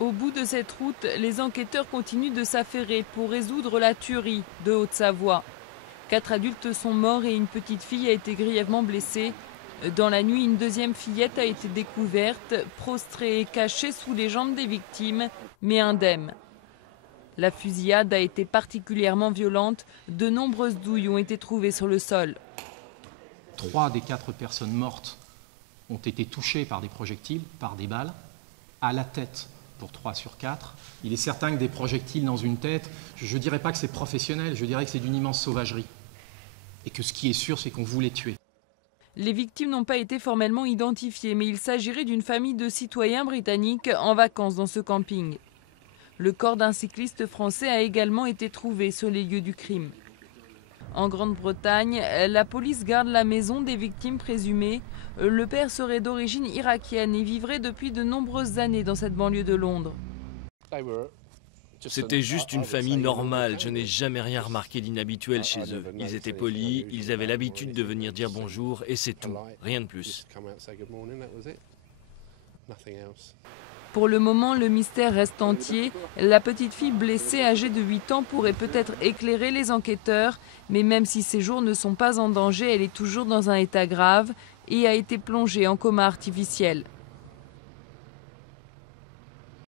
Au bout de cette route, les enquêteurs continuent de s'affairer pour résoudre la tuerie de Haute-Savoie. 4 adultes sont morts et une petite fille a été grièvement blessée. Dans la nuit, une deuxième fillette a été découverte, prostrée et cachée sous les jambes des victimes, mais indemne. La fusillade a été particulièrement violente. De nombreuses douilles ont été trouvées sur le sol. 3 des 4 personnes mortes ont été touchées par des projectiles, par des balles, à la tête pour 3 sur 4. Il est certain que des projectiles dans une tête, je ne dirais pas que c'est professionnel, je dirais que c'est d'une immense sauvagerie. Et que ce qui est sûr, c'est qu'on voulait tuer. Les victimes n'ont pas été formellement identifiées, mais il s'agirait d'une famille de citoyens britanniques en vacances dans ce camping. Le corps d'un cycliste français a également été trouvé sur les lieux du crime. En Grande-Bretagne, la police garde la maison des victimes présumées. Le père serait d'origine irakienne et vivrait depuis de nombreuses années dans cette banlieue de Londres. C'était juste une famille normale, je n'ai jamais rien remarqué d'inhabituel chez eux. Ils étaient polis, ils avaient l'habitude de venir dire bonjour et c'est tout, rien de plus. Pour le moment, le mystère reste entier. La petite fille blessée âgée de 8 ans pourrait peut-être éclairer les enquêteurs, mais même si ses jours ne sont pas en danger, elle est toujours dans un état grave et a été plongée en coma artificiel.